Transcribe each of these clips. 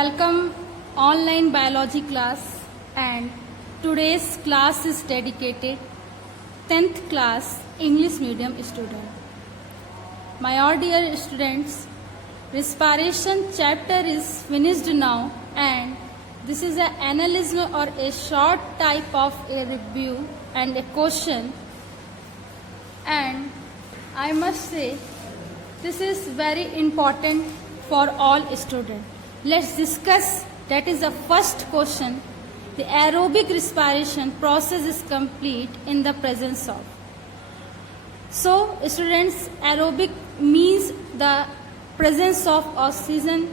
Welcome online biology class, and today's class is dedicated 10th class English medium student. My dear students, respiration chapter is finished now, and this is an analysis or a short type of a review and a question, and I must say this is very important for all students. Let's discuss. That is the first question. The aerobic respiration process is complete in the presence of. So students, aerobic means the presence of oxygen,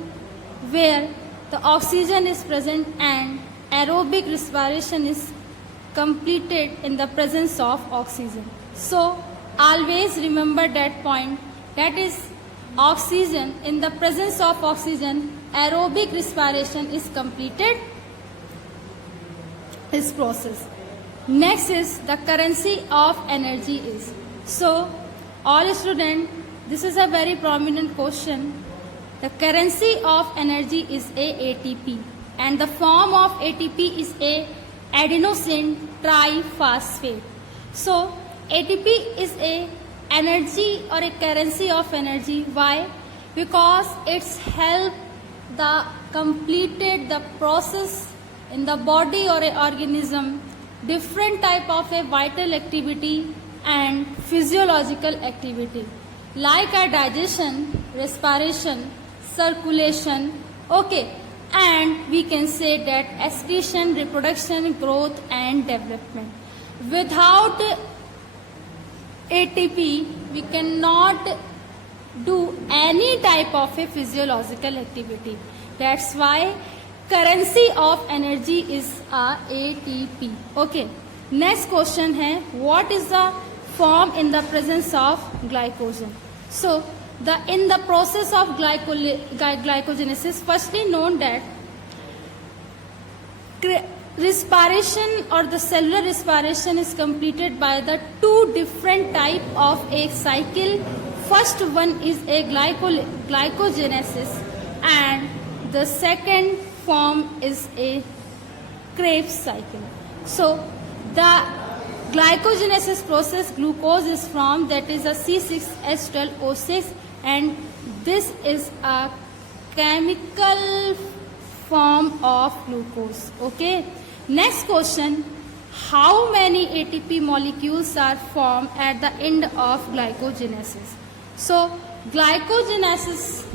where the oxygen is present, and aerobic respiration is completed in the presence of oxygen. So always remember that point, that is oxygen. In the presence of oxygen, aerobic respiration is completed, this process. Next is the currency of energy is. So all students, this is a very prominent question. The currency of energy is a ATP, and the form of ATP is a adenosine triphosphate. So ATP is a energy or a currency of energy. Why? Because it's help the completed the process in the body or a organism, different type of a vital activity and physiological activity like a digestion, respiration, circulation, okay, and we can say that excretion, reproduction, growth and development. Without ATP, we cannot do any type of a physiological activity. That's why currency of energy is ATP. Okay. Next question है, what is the form in the presence of glycogen? So in the process of glycogenesis, firstly known that respiration or the cellular respiration is completed by the two different type of a cycle. First one is a glycogenesis, and the second form is a Krebs cycle. So the glycogenesis process, glucose is formed, that is a C6H12O6, and this is a chemical form of glucose. Okay. Next question, how many ATP molecules are formed at the end of glycogenesis? So glycogenesis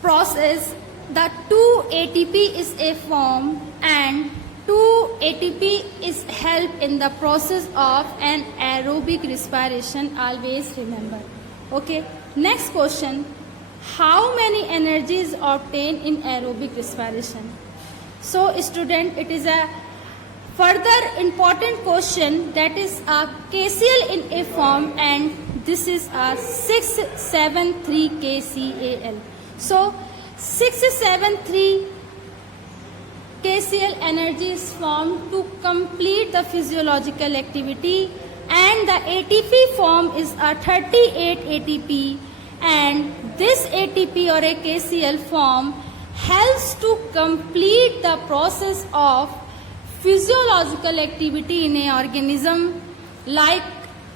process, the 2 ATP is a form, and 2 ATP is help in the process of an aerobic respiration. Always remember. Okay. Next question, how many energies obtained in aerobic respiration? So student, it is a further important question, that is a KCl in a form, and this is a 673 KCAL. So 673 KCl energy is formed to complete the physiological activity, and the ATP form is a 38 ATP, and this ATP or a KCl form helps to complete the process of physiological activity in a organism, like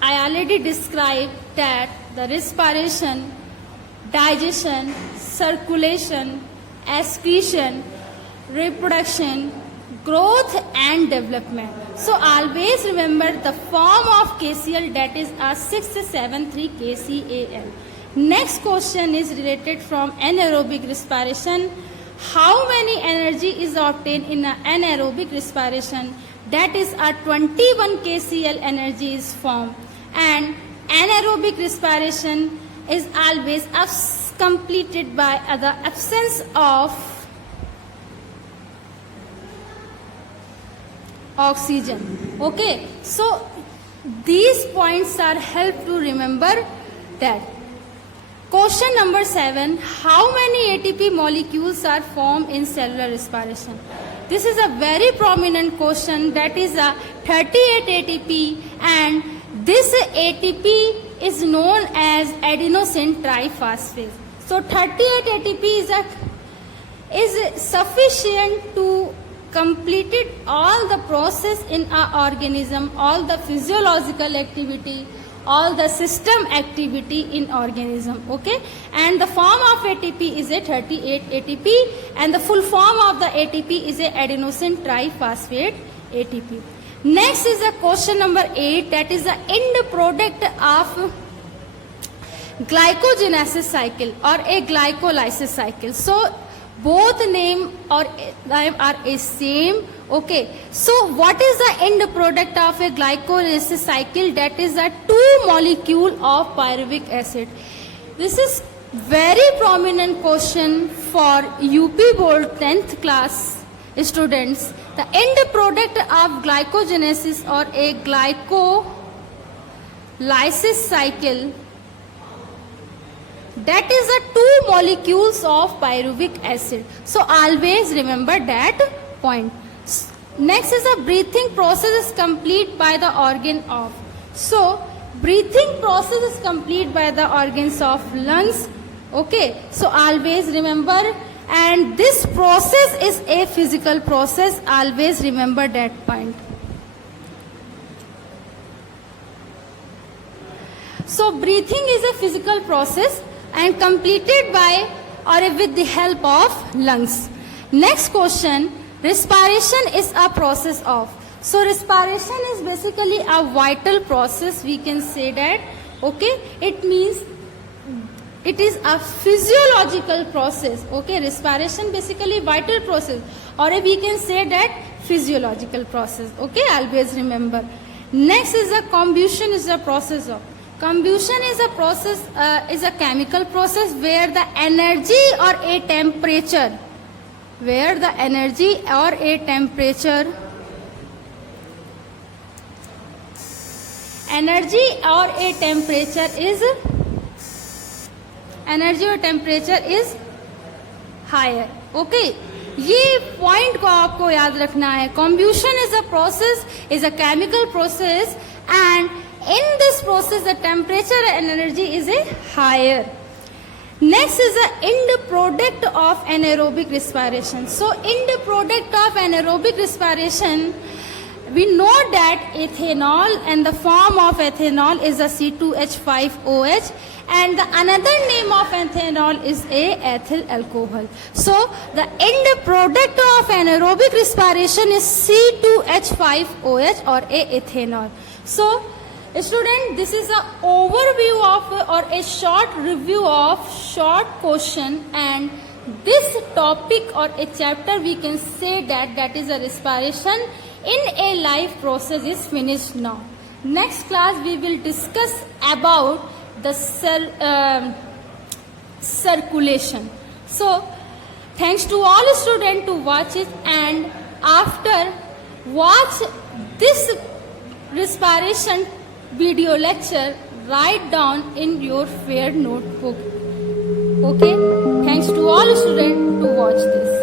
I already described that the respiration, digestion, circulation, excretion, reproduction, growth and development. So always remember the form of KCl, that is a 673 KCAL. Next question is related from anaerobic respiration. How many energy is obtained in an anaerobic respiration? That is a 21 KCl energy is formed, and anaerobic respiration is always completed by the absence of oxygen. Okay, so these points are help to remember that. Question number 7, how many ATP molecules are formed in cellular respiration? This is a very prominent question, that is a 38 ATP, and this ATP is known as adenosine triphosphate. So 38 ATP is sufficient to completed all the process in our organism, all the physiological activity, all the system activity in organism. Okay, and the form of ATP is a 38 ATP, and the full form of the ATP is a adenosine triphosphate ATP. Next is a question number 8, that is the end product of glycogenesis cycle or a glycolysis cycle. So both name are a same. Okay, so what is the end product of a glycolysis cycle? That is a 2 molecule of pyruvic acid. This is very prominent question for UP board 10th class students. The end product of glycogenesis or a glycolysis cycle, that is a 2 molecules of pyruvic acid. So always remember that point. Next is a breathing process is complete by the organ of. So breathing process is complete by the organs of lungs. Okay, so always remember, and this process is a physical process. Always remember that point. So breathing is a physical process and completed by or with the help of lungs. Next question, respiration is a process of. So respiration is basically a vital process, we can say that. Okay, it means it is a physiological process. Okay, respiration basically vital process, or we can say that physiological process. Okay, always remember. Next is a combustion is a process of. Combustion is a process, is a chemical process where the energy or a temperature, is higher. Okay, ये point को आपको याद रखना है. Combustion is a process, is a chemical process, and in this process the temperature and energy is a higher. Next is the end product of anaerobic respiration. So end product of anaerobic respiration, we know that ethanol, and the form of ethanol is a C2H5OH, and the another name of ethanol is a ethyl alcohol. So the end product of anaerobic respiration is C2H5OH or a ethanol. So student, this is an overview of or a short review of short question, and this topic or a chapter we can say that is a respiration in a life process is finished now. Next class we will discuss about the circulation. So thanks to all students to watch it, and after watch this respiration video lecture, write down in your fair notebook. Okay, thanks to all students to watch this.